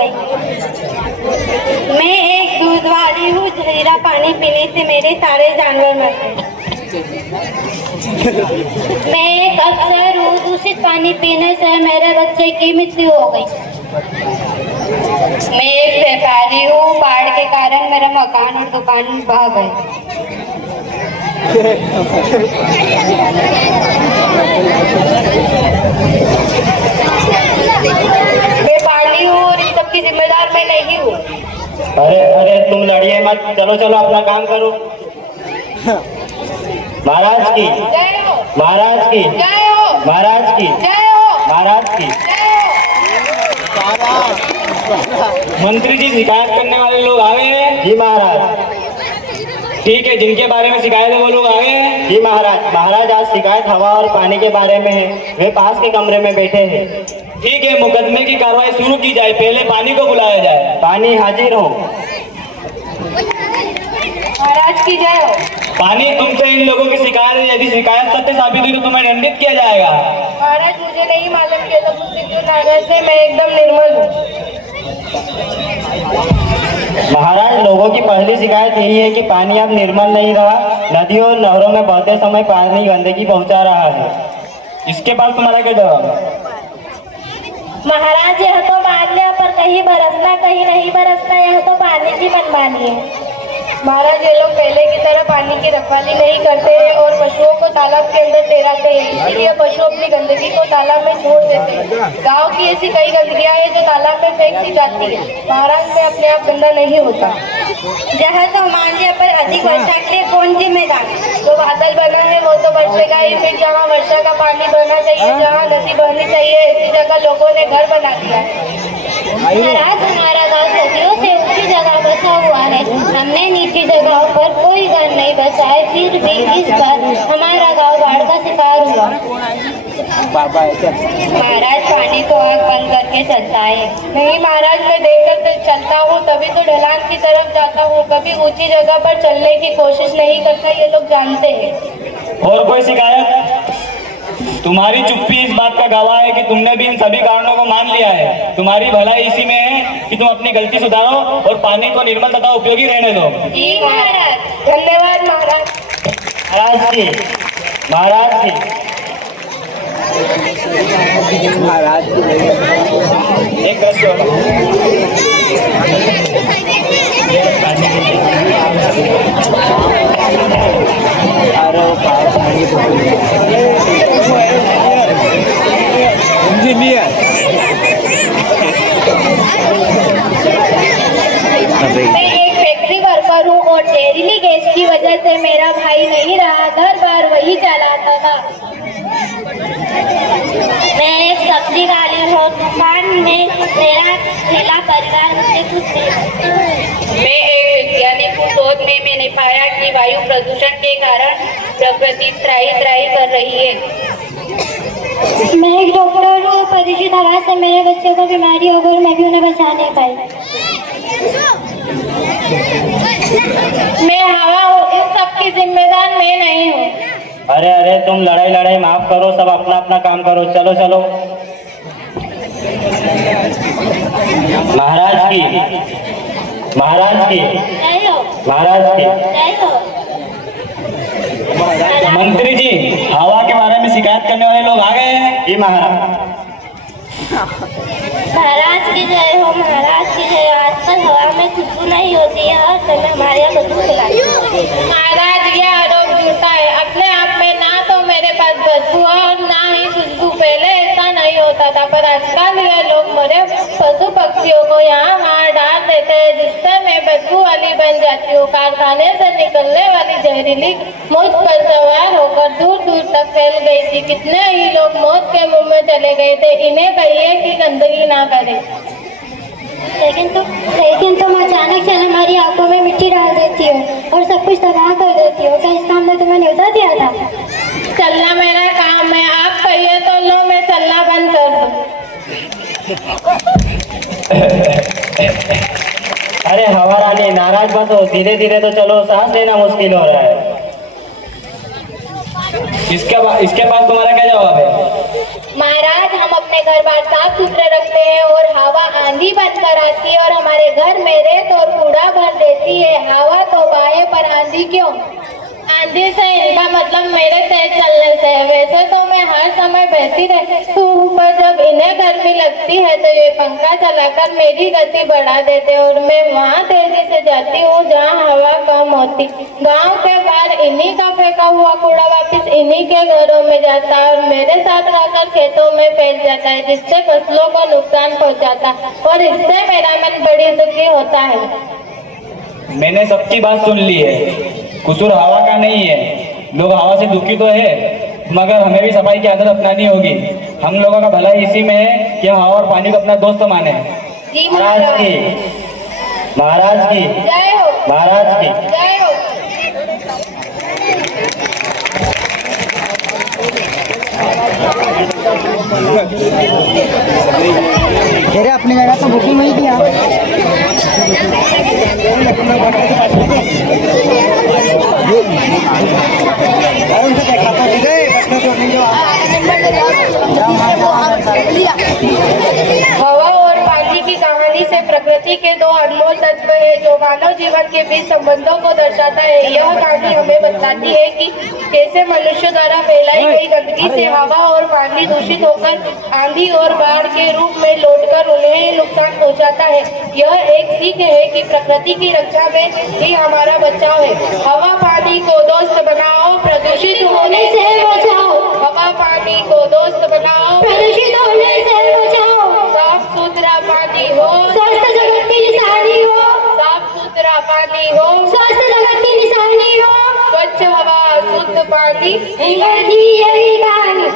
गई। मैं एक दूध वाली हूँ, जहरीला पानी पीने से मेरे सारे जानवर मर गए। मैं एक अफसर हूँ, दूषित पानी पीने से मेरे बच्चे की मृत्यु हो गई। मैं एक व्यापारी हूँ, बाढ़ के कारण मेरा मकान और दुकान बह गए। मैं पानी हूँ और इन सबकी जिम्मेदार मैं नहीं हूँ। अरे अरे तुम लड़िए मत, चलो चलो अपना काम करो। महाराज की जय हो, महाराज की जय हो, महाराज की जय हो, महाराज की। जय हो। मंत्री जी, शिकायत करने वाले लोग आ गए हैं। जी महाराज। ठीक है, जिनके बारे में शिकायत है वो लोग आ गए हैं। जी महाराज। महाराज आज शिकायत हवा और पानी के बारे में है, वे पास के कमरे में बैठे हैं। ठीक है, मुकदमे की कार्रवाई शुरू की जाए। पहले पानी को बुलाया जाए। पानी हाजिर हो। महाराज की जय हो। पानी, तुमसे इन लोगों की शिकायत है, यदि शिकायत सत्य साबित हुई तो तुम्हें दंडित किया जाएगा। महाराज मुझे नहीं मालूम कि लोग मुझसे क्यों नाराज है, मैं एकदम निर्मल हूँ। महाराज लोगों की पहली शिकायत यही है कि पानी अब निर्मल नहीं रहा, नदियों और नहरों में बहते समय पानी गंदगी पहुंचा रहा है। इसके पास तुम्हारा क्या जवाब है? महाराज यह तो मान लिया, पर कहीं बरसना कहीं नहीं बरसना, यह तो पानी की मनमानी है। महाराज ये लोग पहले की तरह पानी की रखवाली नहीं करते हैं और पशुओं को तालाब के अंदर तैराते हैं, इसीलिए पशु अपनी गंदगी को तालाब में छोड़ देते हैं। गांव की ऐसी कई गंदगियां हैं जो तालाब में फेंक दी जाती है। महाराज में अपने आप गंदा नहीं होता। जहाँ तो मान लिया, पर अधिक वर्षा के लिए कौन जिम्मेदार? जो बादल बना है वो तो बरसेगा ही, फिर जहाँ वर्षा का पानी बहना चाहिए, जहाँ नदी बहनी चाहिए, ऐसी जगह लोगों ने घर बना दिया है। महाराज हमारा गांव सदियों से ऊंची जगह बसा हुआ है, हमने नीची जगहों पर कोई घर नहीं बसाए, फिर भी इस बार हमारा गांव बाढ़ का शिकार हुआ। महाराज पानी को आँख बंद करके चलता है। नहीं महाराज, मैं देखकर चलता हूँ, तभी तो ढलान की तरफ जाता हूँ, कभी ऊंची जगह पर चलने की कोशिश नहीं करता, ये लोग जानते हैं। और कोई शिकायत? तुम्हारी चुप्पी इस बात का गवाह है कि तुमने भी इन सभी कारणों को मान लिया है। तुम्हारी भलाई इसी में है कि तुम अपनी गलती सुधारो और पानी को निर्मल तथा उपयोगी रहने दो। जी महाराज। धन्यवाद महाराज। महाराज की महाराज की महाराज एक दृश्य इंजीनियर मैं एक फैक्ट्री वर्कर हूँ और जहरीली गैस की वजह से मेरा भाई नहीं रहा, घर बार वही चलाता था। मैं एक सब्जी वाली हूँ, दुकान में मेरा ठेला परिवार से कुछ नहीं। मैं एक वैज्ञानिक हूँ, शोध में मैंने पाया कि वायु प्रदूषण के कारण प्रकृति त्राही त्राही कर रही है। मैं एक डॉक्टर हूँ, प्रदूषित हवा से मेरे बच्चे को बीमारी हो गई, मैं भी उन्हें बचा नहीं पाई। मैं हवा हूँ, इन सबकी जिम्मेदार मैं नहीं हूँ। अरे अरे तुम लड़ाई माफ करो, सब अपना अपना काम करो। चलो चलो। महाराज की महाराज की जय हो, महाराज की। जय हो। मंत्री जी, हवा के बारे में शिकायत करने वाले लोग आ गए हैं। जी महाराज। महाराज की जय हो, महाराज की जय। आजकल हवा में खुशबू नहीं होती है, हर समय हमारे यहाँ खुशबू फैलाती है। महाराज यह आरोप झूठा है, अपने आप में ना तो मेरे पास बदबू है और ना ही खुशबू। पहले ऐसा नहीं होता था, पर आजकल ये लोग मरे पशु पक्षियों को यहाँ वहाँ डाल देते हैं, जिससे मैं बदबू वाली बन जाती हूँ। कारखाने से निकलने वाली जहरीली मुझ पर सवार होकर दूर दूर तक फैल गई थी। कितने ही लोग मौत के मुंह में चले गए थे। इन्हें कहिए कि गंदगी ना करे। लेकिन तुम अचानक से हमारी आंखों में मिट्टी डाल देती हो और सब कुछ तबाह कर देती हो। क्या इस काम में तुम्हें न्योता दिया था? चलना मेरा काम है, आप कहिए तो लो मैं चलना बंद कर दूं। अरे हवा रानी नाराज मत हो, धीरे धीरे तो चलो, सांस लेना मुश्किल हो रहा है। इसके पास तुम्हारा क्या जवाब है? महाराज हम अपने घर बार साफ सुथरे रखते हैं और हवा आंधी बंद कर आती है और हमारे घर में रेत और कूड़ा भर देती है। हवा तो बाहे पर आंधी क्यों? आंधी से इनका मतलब मेरे तेज चलने से है। वैसे तो मैं हर समय बहती रहती हूँ, पर जब इन्हें गर्मी लगती है तो ये पंखा चलाकर मेरी गति बढ़ा देते और मैं वहाँ तेजी से जाती हूँ जहाँ हवा कम होती। गांव के बाहर इन्हीं का फेंका हुआ कूड़ा वापस इन्हीं के घरों में जाता है और मेरे साथ रहकर खेतों में फैल जाता है, जिससे फसलों को नुकसान पहुँचाता और इससे मेरा मन बड़ी दुखी होता है। मैंने सबकी बात सुन ली है, कसूर हवा का नहीं है। लोग हवा से दुखी तो है, मगर हमें भी सफाई की आदत अपनानी होगी। हम लोगों का भला इसी में है कि हम हवा और पानी को अपना दोस्त माने। जी महाराज महाराज। की, महाराज की, जय हो, महाराज की। जय हो। तेरे अपनी जगह तो बुकिंग नहीं किया। हवा और पानी की कहानी से प्रकृति के दो अनमोल तत्व है जो मानव जीवन के बीच संबंधों को दर्शाता है। यह कहानी हमें बताती है कि कैसे मनुष्य द्वारा फैलाई गई गंदगी से हवा और पानी दूषित होकर आंधी और बाढ़ के रूप में लौटकर उन्हें नुकसान पहुंचाता है। यह एक सीख है कि प्रकृति की रक्षा में ही हमारा बचाव है। हवा पानी को दोस्त बनाओ, प्रदूषित होने से बचाओ। हवा पानी को दोस्त बनाओ, प्रदूषित होने से बचाओ। साफ सुथरा पानी हो, स्वस्थ जगत की निशानी हो। साफ सुथरा पानी हो, स्वस्थ जगत की निशानी हो। स्वच्छ हवा, शुद्ध पानी, यही कहानी।